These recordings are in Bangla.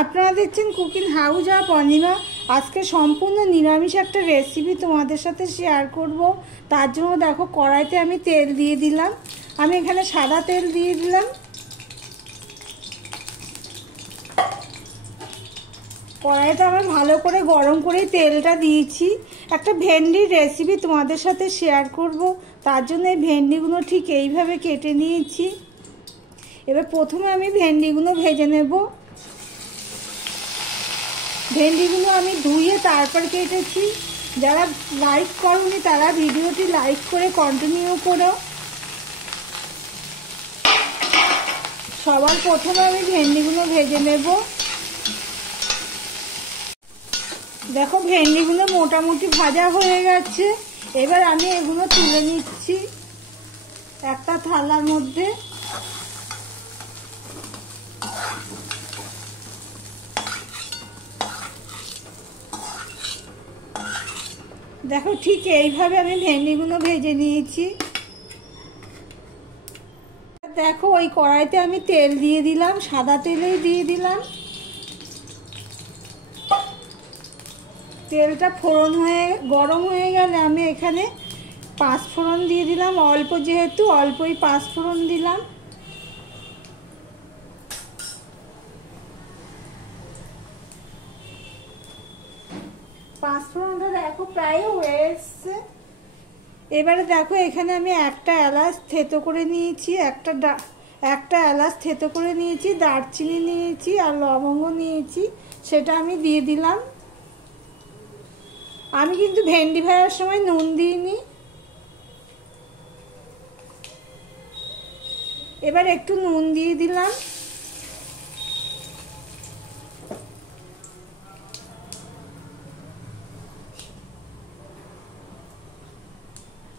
আপনারা দেখছেন কুকিং হাউস আর অনিমা। আজকে সম্পূর্ণ নিরামিষ একটা রেসিপি তোমাদের সাথে শেয়ার করব। তার জন্য দেখো কড়াইতে আমি তেল দিয়ে দিলাম। আমি এখানে সাদা তেল দিয়ে দিলাম। কড়াইটা আমি ভালো করে গরম করে তেলটা দিয়েছি। একটা ভেন্ডির রেসিপি তোমাদের সাথে শেয়ার করব, তার জন্য এই ভেন্ডিগুলো ঠিক এইভাবে কেটে নিয়েছি। এবার প্রথমে আমি ভেন্ডিগুলো ভেজে নেব। ভেন্ডিগুলো আমি ধুয়ে তারপর কেটেছি। যারা লাইক করোনি তারা ভিডিওটি লাইক করে কন্টিনিউ করো। সবার প্রথমে আমি ভেন্ডিগুলো ভেজে নেব। দেখো ভেন্ডিগুলো মোটামুটি ভাজা হয়ে গেছে। এবার আমি এগুলো তুলে নিচ্ছি একটা থালার মধ্যে। দেখো ঠিক এইভাবে আমি ভেন্ডিগুলো ভেজে নিয়েছি। দেখো ওই কড়াইতে আমি তেল দিয়ে দিলাম, সাদা তেলেই দিয়ে দিলাম। তেলটা ফোড়ন হয়ে গরম হয়ে গেলে আমি এখানে পাঁচফোড়ন দিয়ে দিলাম। অল্প, যেহেতু অল্পই পাঁচফোড়ন দিলাম। পাঁচফোড়নটা দেখো প্রায় হয়ে এসছে। এবারে দেখো এখানে আমি একটা এলাচ থেতো করে নিয়েছি, একটা এলাচ থেতো করে নিয়েছি, দারচিনি নিয়েছি আর লবঙ্গ নিয়েছি, সেটা আমি দিয়ে দিলাম। আমি কিন্তু ভেন্ডি ভাজার সময় নুন দিইনি। এবার একটু নুন দিয়ে দিলাম।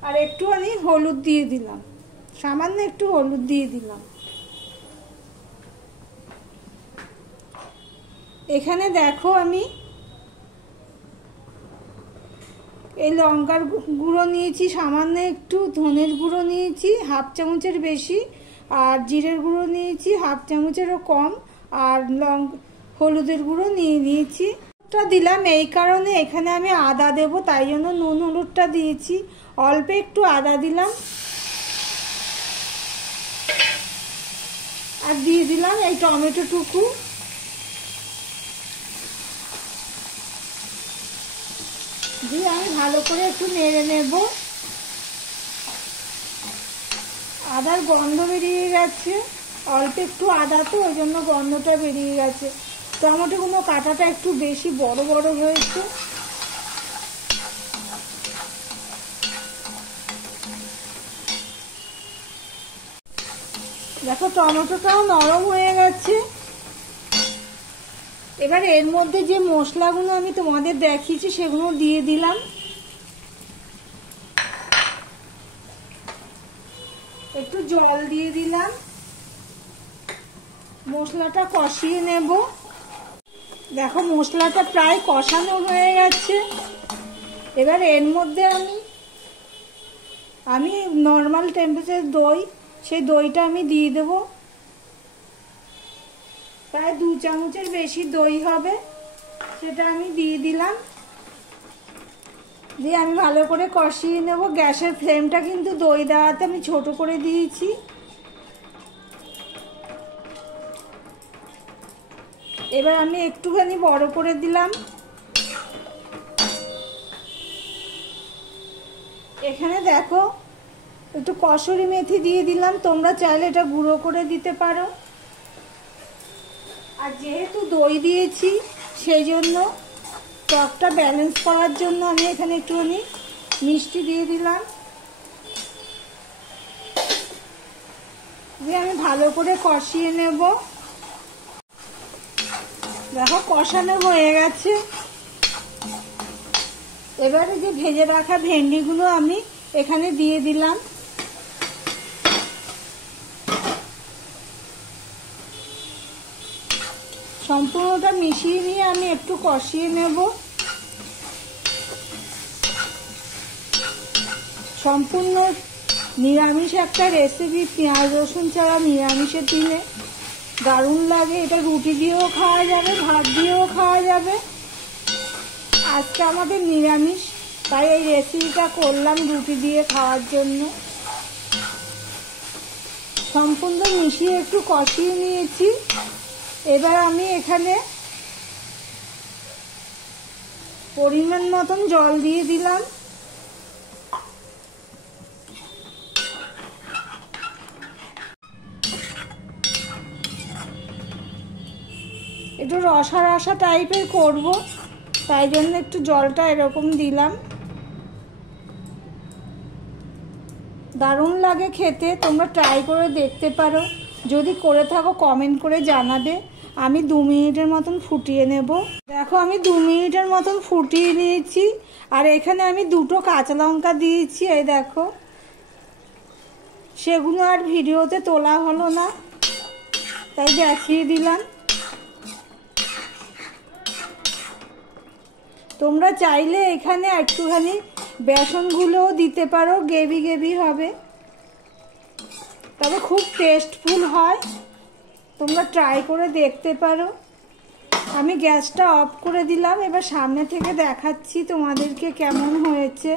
আর একটু আমি হলুদ দিয়ে দিলাম, সামান্য একটু হলুদ দিয়ে দিলাম। এখানে দেখো আমি এই লঙ্কার গুঁড়ো নিয়েছি সামান্য একটু, ধনের গুঁড়ো নিয়েছি হাফ চামচের বেশি, আর জিরের গুঁড়ো নিয়েছি হাফ চামচেরও কম, আর হলুদের গুঁড়ো নিয়েছি। দিলাম এই কারণে এখানে আমি আদা দেব, তাই জন্য নুন হলুদটা দিয়েছি। অল্প একটু আদা দিলাম আর দিয়ে দিলাম এই টমেটো টুকু। দিয়ে আমি ভালো করে একটু নেড়ে নেব। আদার গন্ধ বেরিয়ে গেছে, অল্প একটু আদা তো ওই জন্য গন্ধটা বেরিয়ে গেছে। টমেটোগুলো কাটাটা একটু বেশি বড় বড় হয়েছে। দেখো টমেটোটাও নরম হয়ে গেছে। এবার এর মধ্যে যে মশলাগুলো আমি তোমাদের দেখিয়েছি সেগুলো দিয়ে দিলাম। একটু জল দিয়ে দিলাম। মশলাটা কষিয়ে নেব। দেখো মশলাটা প্রায় কষানো হয়ে গেছে। এবার এর মধ্যে আমি নর্মাল টেম্পারেচার দই, সেই দইটা আমি দিয়ে দেব। প্রায় 2 চামচের বেশি দই হবে, সেটা আমি দিয়ে দিলাম। দিয়ে আমি ভালো করে কষিয়ে নেব। গ্যাসের ফ্লেমটা কিন্তু দই দেওয়াতে আমি ছোট করে দিয়েছি। এবার আমি একটুখানি বড় করে দিলাম। এখানে দেখো একটু কসুরি মেথি দিয়ে দিলাম, তোমরা চাইলে এটা গুঁড়ো করে দিতে পারো। আর যেহেতু দই দিয়েছি সেই জন্য টকটা ব্যালেন্স করার জন্য আমি এখানে একটুখানি মিষ্টি দিয়ে দিলাম। দিয়ে আমি ভালো করে কষিয়ে নেব। দেখো কষানো হয়ে গেছে। এবারে যে ভেজে রাখা ভেন্ডিগুলো আমি এখানে দিয়ে দিলাম। সম্পূর্ণটা মিশিয়ে নিয়ে আমি একটু কষিয়ে নেব। সম্পূর্ণ নিরামিষ একটা রেসিপি, পেঁয়াজ রসুন ছাড়া নিরামিষের দিনে দারুণ লাগে। এটা রুটি দিয়েও খাওয়া যাবে, ভাত দিয়েও খাওয়া যাবে। আজকে আমাদের নিরামিষ, তাই এই রেসিপিটা করলাম রুটি দিয়ে খাওয়ার জন্য। সম্পূর্ণ মিশিয়ে একটু কষিয়ে নিয়েছি। এবার আমি এখানে পরিমাণ মতন জল দিয়ে দিলাম। একটু রসা রসা টাইপের করব, তাই জন্য একটু জলটা এরকম দিলাম। দারুণ লাগে খেতে, তোমরা ট্রাই করে দেখতে পারো। যদি করে থাকো কমেন্ট করে জানাবে। আমি 2 মিনিটের মতন ফুটিয়ে নেব। দেখো আমি 2 মিনিটের মতন ফুটিয়ে নিয়েছি। আর এখানে আমি 2টো কাঁচা লঙ্কা দিয়েছি, এই দেখো। সেগুলো আর ভিডিওতে তোলা হলো না, তাই দেখিয়ে দিলাম। তোমরা চাইলে এখানে একটুখানি বেসনগুলোও দিতে পারো, গ্রেভি গ্রেভি হবে, তবে খুব টেস্টফুল হয়। তোমরা ট্রাই করে দেখতে পারো। আমি গ্যাসটা অফ করে দিলাম। এবার সামনে থেকে দেখাচ্ছি তোমাদেরকে কেমন হয়েছে।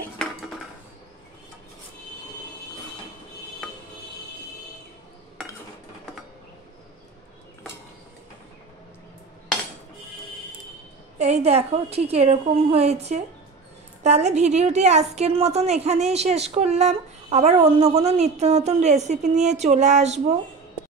এই দেখো ঠিক এরকম হয়েছে। তাহলে ভিডিওটি আজকের মতন এখানেই শেষ করলাম। আবার অন্য কোনো নিত্য নতুন রেসিপি নিয়ে চলে আসবো।